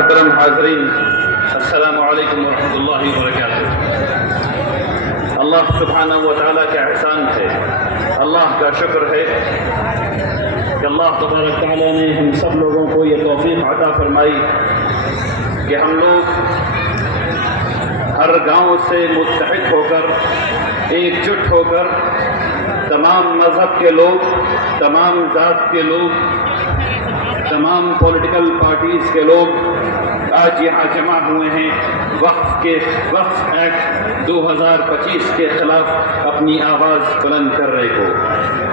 محترم حاضرین، السلام علیکم ورحمۃ اللہ وبرکاتہ۔ اللہ سبحانہ و تعالیٰ کا احسان ہے، اللہ کا شکر ہے کہ اللہ تبارک تعالیٰ نے ہم سب لوگوں کو یہ توفیق عطا فرمائی کہ ہم لوگ ہر گاؤں سے متحد ہو کر، ایک جٹ ہو کر، تمام مذہب کے لوگ، تمام ذات کے لوگ، تمام پولیٹیکل پارٹیز کے لوگ آج یہاں جمع ہوئے ہیں وقف ایکٹ 2025 کے خلاف اپنی آواز بلند کر رہے ہو۔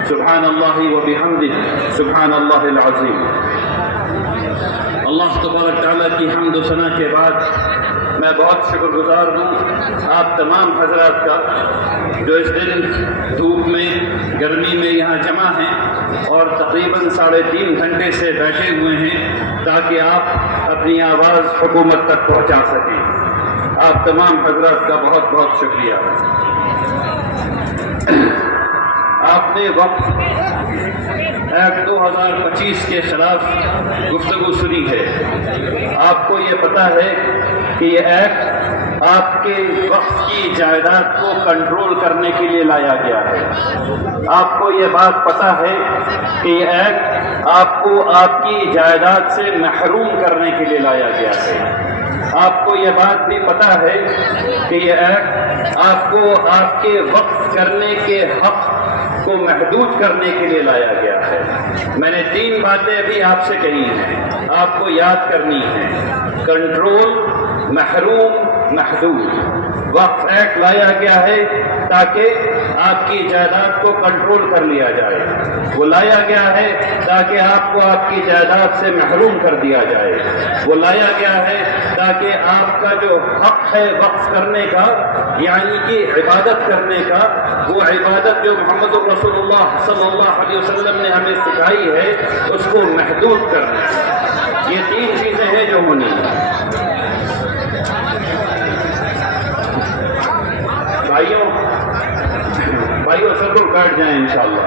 سبحان اللہ و بحمدہ، سبحان اللہ العظیم۔ اللہ تبارک تعالیٰ کی حمد و ثنا کے بعد میں بہت شکر گزار ہوں آپ تمام حضرات کا جو اس دن دھوپ میں، گرمی میں یہاں جمع ہیں اور تقریباً 3.5 گھنٹے سے بیٹھے ہوئے ہیں تاکہ آپ اپنی آواز حکومت تک پہنچا سکیں۔ آپ تمام حضرات کا بہت بہت شکریہ۔ آپ نے وقف ایکٹ 2025 کے خلاف گفتگو سنی ہے۔ آپ کو یہ پتہ ہے کہ یہ ایکٹ آپ کے وقف کی جائیداد کو کنٹرول کرنے کے لیے لایا گیا ہے۔ آپ کو یہ بات پتہ ہے کہ یہ ایکٹ آپ کو آپ کی جائیداد سے محروم کرنے کے لیے لایا گیا ہے۔ آپ کو یہ بات بھی پتہ ہے کہ یہ ایکٹ آپ کو آپ کے وقف کرنے کے حق کو محدود کرنے کے لیے لایا گیا ہے۔ میں نے 3 باتیں ابھی آپ سے کہی ہیں، آپ کو یاد کرنی ہیں: کنٹرول، محروم، محدود۔ وقف ایکٹ لایا گیا ہے تاکہ آپ کی جائیداد کو کنٹرول کر لیا جائے، وہ لایا گیا ہے تاکہ آپ کو آپ کی جائیداد سے محروم کر دیا جائے، وہ لایا گیا ہے تاکہ آپ کا جو حق ہے وقف کرنے کا، یعنی کہ عبادت کرنے کا، وہ عبادت جو محمد رسول اللہ صلی اللہ علیہ وسلم نے ہمیں سکھائی ہے، اس کو محدود کرنا ہے۔ یہ 3 چیزیں ہیں جو ہونی ہیں۔ بھائیوں سب لوگ بیٹھ جائیں انشاءاللہ،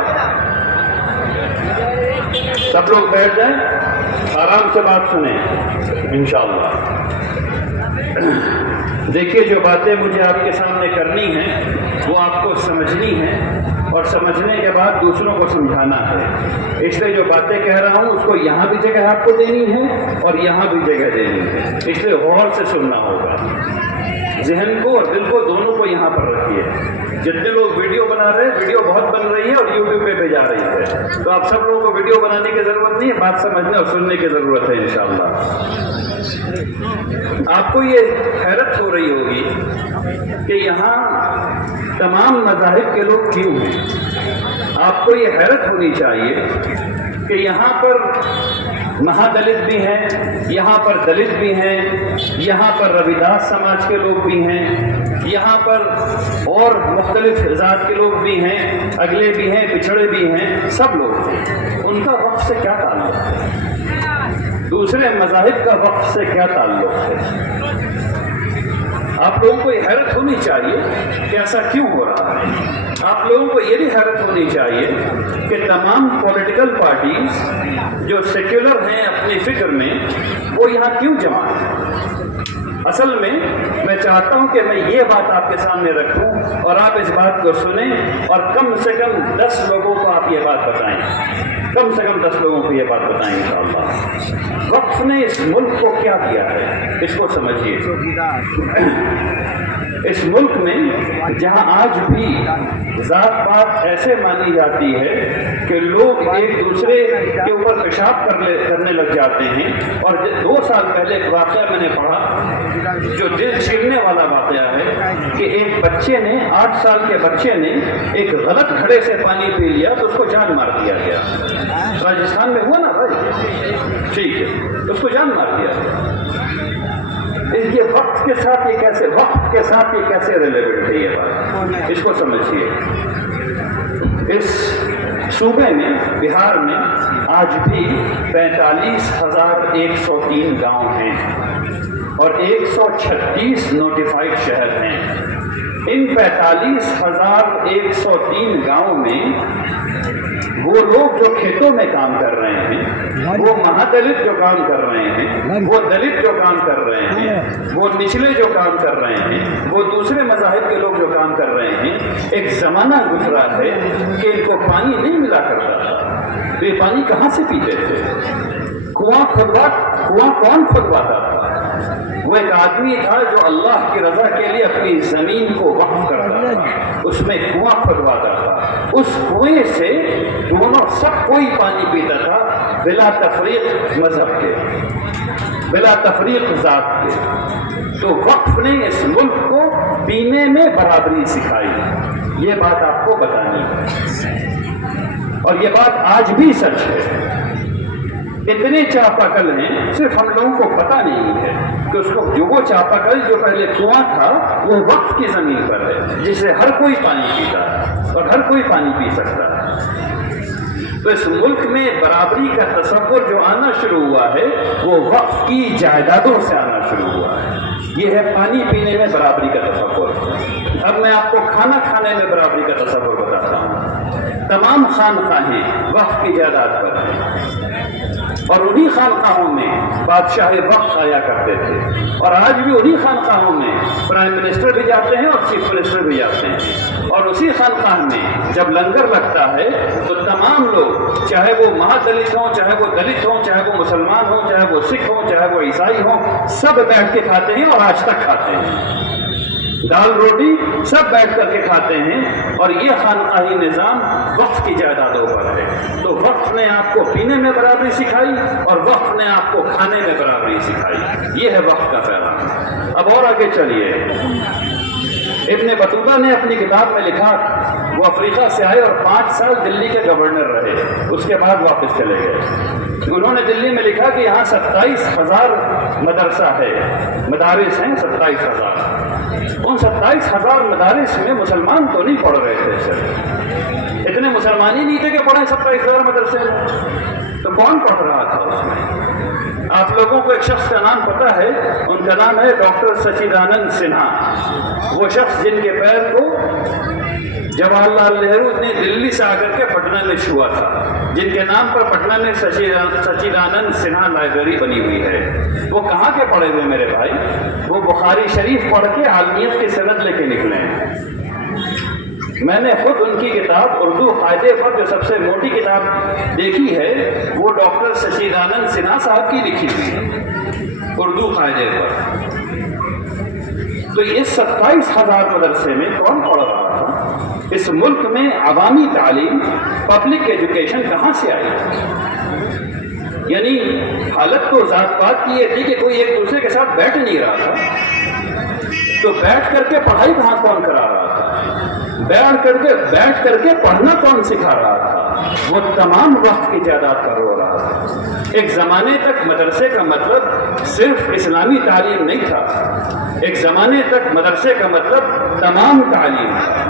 سب لوگ بیٹھ جائیں، آرام سے بات سنیں انشاءاللہ۔ دیکھیے، جو باتیں مجھے آپ کے سامنے کرنی ہیں وہ آپ کو سمجھنی ہیں اور سمجھنے کے بعد دوسروں کو سمجھانا ہے۔ اس لیے جو باتیں کہہ رہا ہوں اس کو یہاں بھی جگہ آپ کو دینی ہے اور یہاں بھی جگہ دینی ہے، اس لیے غور سے سننا ہوگا۔ ذہن کو اور دل کو دونوں کو یہاں پر رکھیے۔ جتنے لوگ ویڈیو بنا رہے ہیں، ویڈیو بہت بن رہی ہے اور یوٹیوب پہ جا رہی ہے، تو آپ سب لوگوں کو ویڈیو بنانے کی ضرورت نہیں ہے، بات سمجھنے اور سننے کی ضرورت ہے انشاءاللہ۔ آپ کو یہ حیرت ہو رہی ہوگی کہ یہاں تمام مذاہب کے لوگ کیوں ہیں۔ آپ کو یہ حیرت ہونی چاہیے کہ یہاں پر مہا دلت بھی ہیں، یہاں پر دلت بھی ہیں، یہاں پر رویداس سماج کے لوگ بھی ہیں، یہاں پر اور مختلف ذات کے لوگ بھی ہیں، اگلے بھی ہیں، پچھڑے بھی ہیں، سب لوگ ہیں۔ ان کا وقف سے کیا تعلق ہے؟ دوسرے مذاہب کا وقف سے کیا تعلق ہے؟ آپ لوگوں کو یہ حیرت ہونی چاہیے کہ ایسا کیوں ہو رہا ہے۔ آپ لوگوں کو یہ بھی حیرت ہونی چاہیے کہ تمام پولیٹیکل پارٹیز جو سیکولر ہیں اپنی فکر میں، وہ یہاں کیوں جمع ہیں۔ اصل میں چاہتا ہوں کہ میں یہ بات آپ کے سامنے رکھوں اور آپ اس بات کو سنیں اور کم سے کم 10 لوگوں کو آپ یہ بات بتائیں، کم سے کم 10 لوگوں کو یہ بات بتائیں انشاءاللہ۔ وقف نے اس ملک کو کیا دیا ہے، اس کو سمجھیے۔ اس ملک میں جہاں آج بھی ذات پات ایسے مانی جاتی ہے کہ لوگ ایک دوسرے کے اوپر پیشاب کرنے لگ جاتے ہیں، اور 2 سال پہلے ایک واقعہ میں نے پڑھا جو دل چھیڑنے والا واقعہ ہے کہ ایک بچے نے، 8 سال کے بچے نے ایک غلط گھڑے سے پانی پی لیا تو اس کو جان مار دیا گیا۔ راجستھان میں ہوا نا بھائی، ٹھیک ہے، اس کو جان مار دیا گیا۔ یہ وقت کے ساتھ یہ کیسے ریلیونٹ ہے یہ بات، اس کو سمجھیے۔ اس صوبے میں، بہار میں آج بھی 45,103 گاؤں ہیں اور 136 نوٹیفائڈ شہر ہیں۔ ان 45,103 گاؤں میں وہ لوگ جو کھیتوں میں کام کر رہے ہیں، وہ مہادلت جو کام کر رہے ہیں، وہ دلت جو کام کر رہے ہیں، وہ نچلے جو کام کر رہے ہیں، وہ دوسرے مذاہب کے لوگ جو کام کر رہے ہیں، ایک زمانہ گزرا ہے کہ ان کو پانی نہیں ملا کرتا تھا، تو یہ پانی کہاں سے پیتے تھے؟ کنواں کون کھدواتا تھا؟ وہ ایک آدمی تھا جو اللہ کی رضا کے لیے اپنی زمین کو وقف کرتا تھا، اس میں کنواں کھدواتا تھا، اس کنویں سے دونوں سب کوئی پانی پیتا تھا، بلا تفریق مذہب کے، بلا تفریق ذات کے۔ تو وقف نے اس ملک کو پینے میں برابری سکھائی، یہ بات آپ کو بتانی ہے، اور یہ بات آج بھی سچ ہے۔ اتنے چاپاکل ہیں، صرف ہم لوگوں کو پتہ نہیں ہے کہ اس کو وہ چاپاکل جو پہلے کنواں تھا وہ وقف کی زمین پر ہے، جسے ہر کوئی پانی پیتا ہے اور ہر کوئی پانی پی سکتا ہے۔ تو اس ملک میں برابری کا تصور جو آنا شروع ہوا ہے وہ وقف کی جائیدادوں سے آنا شروع ہوا ہے۔ یہ ہے پانی پینے میں برابری کا تصور۔ اب میں آپ کو کھانا کھانے میں برابری کا تصور بتاتا ہوں۔ تمام خانقاہیں وقف کی جائیداد پر ہیں، اور انہی خانقاہوں میں بادشاہ وقت آیا کرتے تھے، اور آج بھی انہی خانقاہوں میں پرائم منسٹر بھی جاتے ہیں اور چیف منسٹر بھی جاتے ہیں، اور اسی خانقاہ میں جب لنگر لگتا ہے تو تمام لوگ، چاہے وہ مہادلت ہوں، چاہے وہ دلت ہوں، چاہے وہ مسلمان ہوں، چاہے وہ سکھ ہوں، چاہے وہ عیسائی ہوں، سب بیٹھ کے کھاتے ہیں اور آج تک کھاتے ہیں۔ دال روٹی سب بیٹھ کر کے کھاتے ہیں، اور یہ خانقاہی نظام وقف کی جائیدادوں پر ہے۔ تو وقف نے آپ کو پینے میں برابری سکھائی اور وقف نے آپ کو کھانے میں برابری سکھائی، یہ ہے وقف کا پیغام۔ اب اور آگے چلیے، ابن بطوطہ نے اپنی کتاب میں لکھا، وہ افریقہ سے آئے اور 5 سال دلی کے گورنر رہے، اس کے بعد واپس چلے گئے۔ انہوں نے دلی میں لکھا کہ یہاں 27,000 مدرسہ ہے، مدارس ہیں 27,000۔ ان 27,000 مدارس میں مسلمان تو نہیں پڑھ رہے تھے، سر اتنے مسلمان ہی نہیں تھے کہ پڑھیں 27,000 مدرسے میں، تو کون پڑھ رہا تھا اس میں؟ آپ لوگوں کو ایک شخص کا نام پتہ ہے، ان کا نام ہے ڈاکٹر سچیدانند سنہا، وہ شخص جن کے پیر کو جواہر لال نہرو نے دلی سے آ کر کے پٹنہ میں چھوا تھا، جن کے نام پر پٹنہ میں سچیدانند سنہا لائبریری بنی ہوئی ہے۔ وہ کہاں کے پڑھے ہوئے میرے بھائی؟ وہ بخاری شریف پڑھ کے عالمیت کی سند لے کے نکلے ہیں۔ میں نے خود ان کی کتاب اردو قاعدے پر جو سب سے موٹی کتاب دیکھی ہے، وہ ڈاکٹر سچیدانند سنہا صاحب کی لکھی ہوئی ہے اردو قاعدے پر۔ تو اس 27,000 مدرسے میں کون پڑھ رہا تھا؟ اس ملک میں عوامی تعلیم، پبلک ایجوکیشن کہاں سے آئی؟ یعنی حالت تو ذات پات کی یہ تھی کہ کوئی ایک دوسرے کے ساتھ بیٹھ نہیں رہا تھا، تو بیٹھ کر کے پڑھائی کہاں کون کرا رہا تھا؟ بیٹھ کر کے پڑھنا کون سکھا رہا تھا؟ وہ تمام وقت کی جائیداد پر ہو رہا تھا۔ ایک زمانے تک مدرسے کا مطلب صرف اسلامی تعلیم نہیں تھا، ایک زمانے تک مدرسے کا مطلب تمام تعلیم تھا،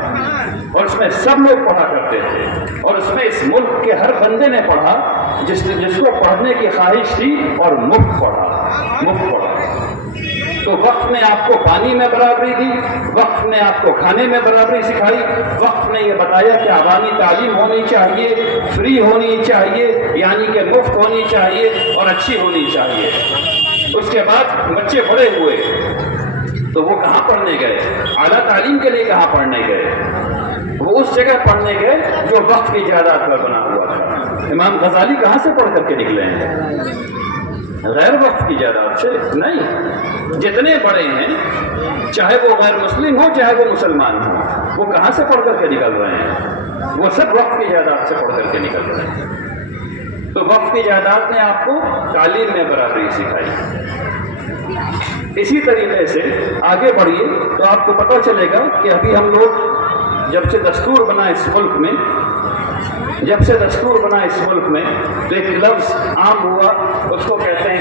اور اس میں سب لوگ پڑھا کرتے تھے، اور اس میں اس ملک کے ہر بندے نے پڑھا جس کو پڑھنے کی خواہش تھی، اور مفت پڑھا۔ تو وقت نے آپ کو پانی میں برابری دی، وقت نے آپ کو کھانے میں برابری سکھائی، وقت نے یہ بتایا کہ عوامی تعلیم ہونی چاہیے، فری ہونی چاہیے، یعنی کہ مفت ہونی چاہیے اور اچھی ہونی چاہیے۔ اس کے بعد بچے بڑے ہوئے تو وہ کہاں پڑھنے گئے؟ اعلیٰ تعلیم کے لیے کہاں پڑھنے گئے؟ وہ اس جگہ پڑھنے گئے جو وقت کی جائیداد پر بنا ہوا تھا۔ امام غزالی کہاں سے پڑھ کر کے نکلے ہیں؟ غیر وقت کی جائیداد سے نہیں۔ جتنے بڑے ہیں، چاہے وہ غیر مسلم ہو چاہے وہ مسلمان ہو، وہ کہاں سے پڑھ کر کے نکل رہے ہیں؟ وہ سب وقت کی جائیداد سے پڑھ کر کے نکل رہے ہیں۔ تو وقت کی جائیداد نے آپ کو تعلیم میں برابری سکھائی۔ اسی طریقے سے آگے بڑھیے تو آپ کو پتہ چلے گا کہ ابھی ہم لوگ جب سے دستور بنا اس ملک میں تو ایک لفظ عام ہوا، اس کو کہتے ہیں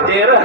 13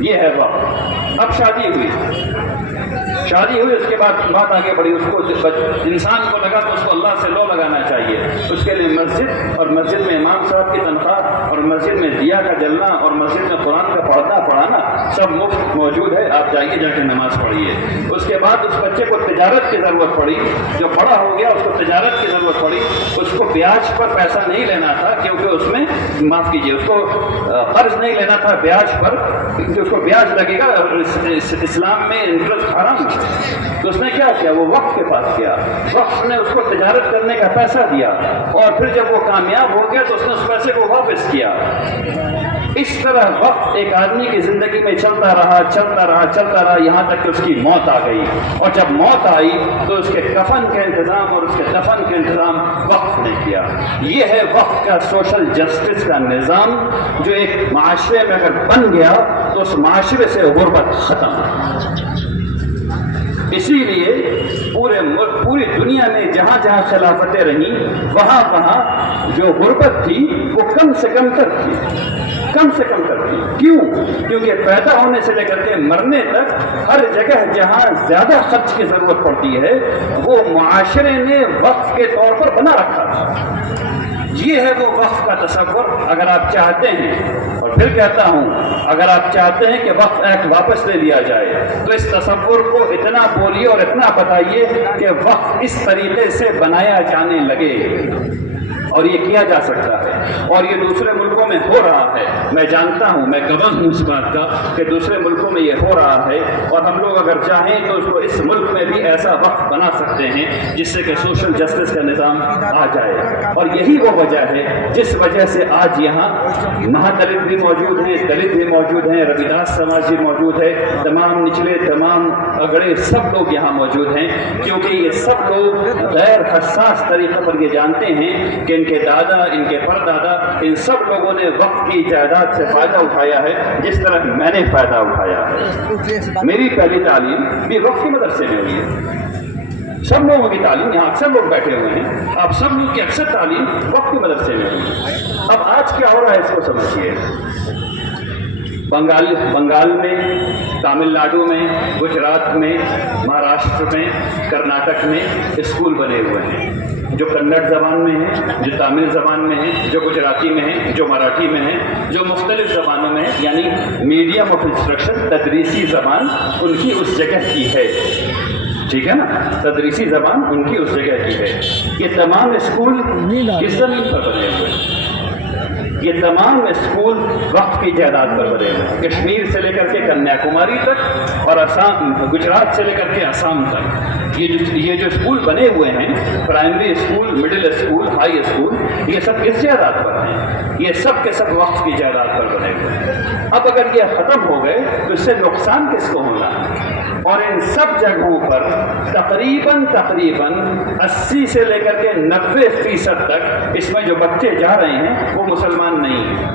یہ ہے وقت۔ اب شادی ہوئی، اس کے بعد بات آگے بڑھی، اس کو انسان کو لگا تو اس کو اللہ سے لو لگانا چاہیے، اس کے لیے مسجد، اور مسجد میں امام صاحب کی تنخواہ، اور مسجد میں دیا کا جلنا، اور مسجد میں قرآن کا پڑھانا سب مفت موجود ہے، آپ جائیے جا کے نماز پڑھیے۔ اس کے بعد اس بچے کو تجارت کی ضرورت پڑی، جو پڑھا ہو گیا اس کو تجارت کی ضرورت پڑی، اس کو بیاج پر پیسہ نہیں لینا تھا، کیونکہ اس میں معاف کیجیے اس کو قرض نہیں لینا تھا بیاج پر، کیونکہ اس کو بیاج لگے گا، اسلام میں انٹرسٹ حرام ہے۔ تو اس نے کیا کیا، وہ وقت کے پاس گیا، وقت نے اس کو تجارت کرنے کا پیسہ دیا، اور پھر جب وہ کامیاب ہو گیا تو اس نے اس پیسے کو واپس کیا۔ اس طرح وقت ایک آدمی کی زندگی میں چلتا رہا یہاں تک کہ اس کی موت آ گئی، اور جب موت آئی تو اس کے کفن کا انتظام اور اس کے دفن کا انتظام وقت نے کیا۔ یہ ہے وقت کا سوشل جسٹس کا نظام، جو ایک معاشرے میں اگر بن گیا تو اس معاشرے سے غربت ختم۔ اسی لیے پوری دنیا میں جہاں جہاں خلافتیں رہیں وہاں جو غربت تھی وہ کم سے کم تر تھی۔ کیوں؟ کیونکہ پیدا ہونے سے لے کر کے مرنے تک ہر جگہ جہاں زیادہ خرچ کی ضرورت پڑتی ہے وہ معاشرے نے وقف کے طور پر بنا رکھا تھا۔ یہ ہے وہ وقف کا تصور۔ اگر آپ چاہتے ہیں، اور پھر کہتا ہوں، اگر آپ چاہتے ہیں کہ وقف ایکٹ واپس لے لیا جائے تو اس تصور کو اتنا بولیے اور اتنا بتائیے کہ وقف اس طریقے سے بنایا جانے لگے، اور یہ کیا جا سکتا ہے، اور یہ دوسرے ملکوں میں ہو رہا ہے۔ میں جانتا ہوں، میں گواہ ہوں اس بات کا کہ دوسرے ملکوں میں یہ ہو رہا ہے، اور ہم لوگ اگر چاہیں تو اس کو اس ملک میں بھی ایسا وقت بنا سکتے ہیں جس سے کہ سوشل جسٹس کا نظام آ جائے۔ اور یہی وہ وجہ ہے جس وجہ سے آج یہاں مہادلت بھی موجود ہیں، دلت بھی موجود ہیں، رویداس سماج بھی موجود ہے، تمام نچلے، تمام اگڑے، سب لوگ یہاں موجود ہیں، کیونکہ یہ سب لوگ غیر حساس طریقے پر یہ جانتے ہیں کہ ان کے دادا، ان کے پردادا، ان سب لوگوں نے وقت کی جائیداد سے فائدہ اٹھایا ہے جس طرح میں نے فائدہ اٹھایا ہے۔ میری پہلی تعلیم بھی وقت کے مدرسے میں ہوئی ہے۔ سب لوگوں کی تعلیم، یہاں اکثر لوگ بیٹھے ہوئے ہیں، آپ سب لوگ کی اکثر تعلیم وقت کے مدرسے میں ہوئی ہے۔ اب آج کیا ہو رہا ہے اس کو سمجھیے۔ بنگال میں، تامل ناڈو میں، گجرات میں، مہاراشٹر میں، کرناٹک میں اسکول بنے ہوئے ہیں، جو کنڑ زبان میں ہیں، جو تامل زبان میں ہیں، جو گجراتی میں ہیں، جو مراٹھی میں ہیں، جو مختلف زبانوں میں ہیں، یعنی میڈیم آف انسٹرکشن، تدریسی زبان ان کی اس جگہ کی ہے، ٹھیک ہے نا، تدریسی زبان ان کی اس جگہ کی ہے۔ یہ تمام اسکول کس زمین پر بنے ہوئے ہیں؟ یہ تمام اسکول وقت کی جائیداد پر بنے ہوئے ہیں، کشمیر سے لے کر کے کنیا کماری تک، اور گجرات سے لے کر کے آسام تک۔ یہ جو اسکول بنے ہوئے ہیں، primary school, middle school, high school, یہ سب کس جائیداد پر ہیں؟ یہ سب کے سب وقت کی جائیداد پر بنے ہوئے ہیں۔ اب اگر یہ ختم ہو گئے تو اس سے نقصان کس کو ہونا ہے؟ اور ان سب جگہوں پر تقریباً 80 سے لے کر کے 90% تک اس میں جو بچے جا رہے ہیں وہ مسلمان نہیں ہیں۔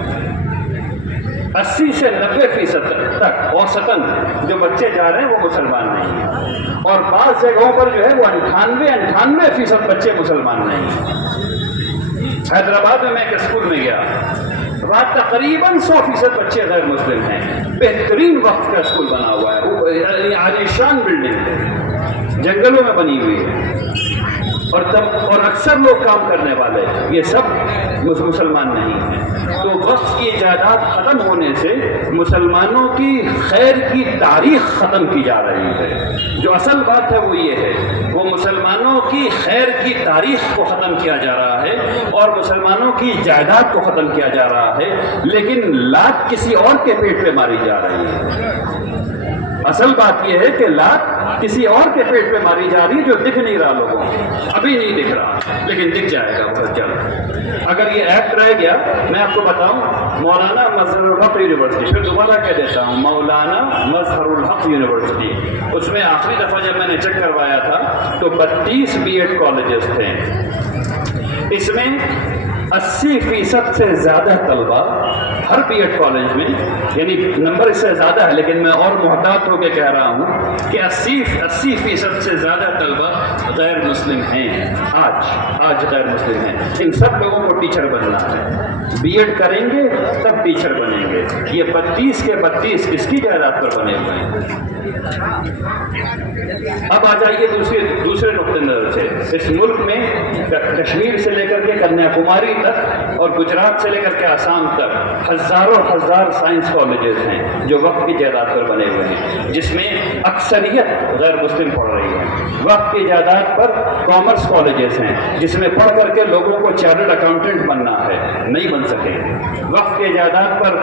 80 سے 90% تک اوسطاً جو بچے جا رہے ہیں وہ مسلمان نہیں ہیں، اور بعض جگہوں پر جو ہے وہ 98% بچے مسلمان نہیں ہیں۔ حیدرآباد میں ایک اسکول میں گیا، وہاں تقریباً 100% بچے غیر مسلم ہیں۔ بہترین وقت کا اسکول بنا ہوا ہے، عالیشان بلڈنگ ہے، جنگلوں میں بنی ہوئی ہے، اور اکثر لوگ کام کرنے والے، یہ سب مسلمان نہیں ہیں۔ تو وقت کی جائیداد ختم ہونے سے مسلمانوں کی خیر کی تاریخ ختم کی جا رہی ہے۔ جو اصل بات ہے وہ یہ ہے، وہ مسلمانوں کی خیر کی تاریخ کو ختم کیا جا رہا ہے اور مسلمانوں کی جائیداد کو ختم کیا جا رہا ہے، لیکن لات کسی اور کے پیٹ پہ ماری جا رہی ہے۔ اصل بات یہ ہے کہ لات کسی اور کے پیٹ پہ ماری جا رہی ہے جو دکھ نہیں رہا لوگوں کو، ابھی نہیں دکھ رہا، لیکن دکھ جائے گا بہت جلد۔ اگر یہ ایکٹ رہ گیا، میں آپ کو بتاؤں، مولانا مظہر الحق یونیورسٹی، پھر دوبارہ کہہ دیتا ہوں، مولانا مظہر الحق یونیورسٹی، اس میں آخری دفعہ جب میں نے چیک کروایا تھا تو 32 بی ایڈ کالجز تھے، اس میں 80% سے زیادہ طلبہ ہر بی ایڈ کالج میں، یعنی نمبر اس سے زیادہ ہے لیکن میں اور محتاط ہو کے کہہ رہا ہوں کہ 80% سے زیادہ طلبہ غیر مسلم ہیں. آج غیر مسلم ہیں. ان سب لوگوں کو ٹیچر بننا ہے. بی ایڈ کریں گے تب ٹیچر بنیں گے. یہ 32 کے 32 کس کی جائیداد پر بنے ہوئے ہیں؟ اب آ جائیے دوسرے نقطۂ نظر سے. اس ملک میں کشمیر سے لے کر کے کنیا کماری تک اور گجرات سے لے کر کے آسام تک ہزار سائنس کالجز ہیں جو وقف کی جائیداد پر بنے ہوئے ہیں، جس میں اکثریت غیر مسلم پڑھ رہی ہے. وقف کی جائیداد پر کامرس کالجز ہیں جس میں پڑھ کر کے لوگوں کو چارٹرڈ اکاؤنٹنٹ بننا ہے، نہیں بن سکے. وقف کی جائیداد پر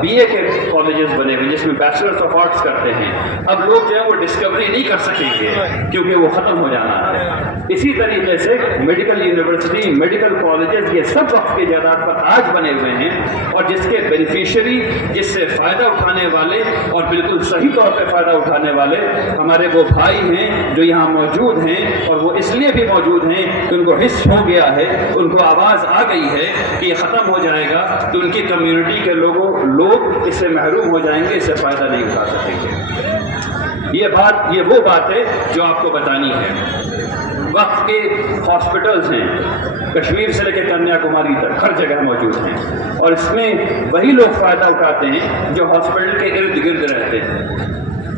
بی اے کے کالجز بنے ہوئے جس میں بیچلرز آف آرٹس کرتے ہیں. اب لوگ جو ہے وہ ڈسکوری نہیں کر سکیں گے کیونکہ وہ ختم ہو جانا ہے. اسی طریقے سے میڈیکل یونیورسٹی، میڈیکل کالجز، یہ سب وقف کی جائیداد پر آج بنے ہوئے ہیں، اور جس کے بینیفیشری، جس سے فائدہ اٹھانے والے اور بالکل صحیح طور پہ فائدہ اٹھانے والے ہمارے وہ بھائی ہیں جو یہاں موجود ہیں. اور وہ اس لیے بھی موجود ہیں کہ ان کو حس ہو گیا ہے، ان کو آواز آ گئی ہے کہ یہ ختم ہو جائے گا تو ان کی کمیونٹی کے لوگ اس سے محروم ہو جائیں گے، اس سے فائدہ نہیں اٹھا سکیں گے. یہ وہ بات ہے جو آپ کو بتانی ہے. وقف کے ہاسپٹلز ہیں کشمیر سے لے کے کنیا کماری تک ہر جگہ موجود ہیں، اور اس میں وہی لوگ فائدہ اٹھاتے ہیں جو ہاسپٹل کے ارد گرد رہتے ہیں.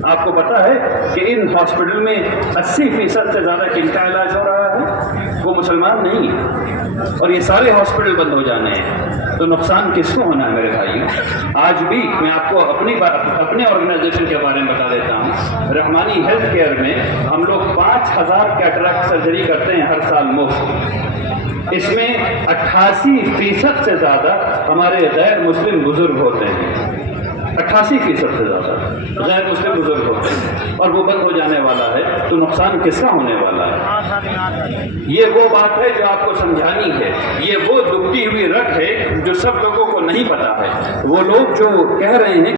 آپ کو پتا ہے کہ ان ہاسپٹل میں 80% سے زیادہ کن کا علاج ہو رہا ہے؟ وہ مسلمان نہیں ہیں، اور یہ سارے ہاسپٹل بند ہو جانے ہیں تو نقصان کس کو ہونا ہے میرے بھائی؟ آج بھی میں آپ کو اپنے آرگنائزیشن کے بارے میں بتا دیتا ہوں. رحمانی ہیلتھ کیئر میں ہم لوگ 5000 کیٹریکٹ سرجری کرتے ہیں ہر سال مفت. اس میں 88% سے زیادہ ہمارے غیر مسلم بزرگ ہوتے ہیں. 88% سے زیادہ غیر مسلم بزرگ ہوتے ہیں، اور وہ بند ہو جانے والا ہے تو نقصان کس کا ہونے والا ہے؟ یہ وہ بات ہے جو آپ کو سمجھانی ہے. یہ وہ دبتی ہوئی رٹ ہے جو سب لوگوں کو نہیں پتا ہے. وہ لوگ جو کہہ رہے ہیں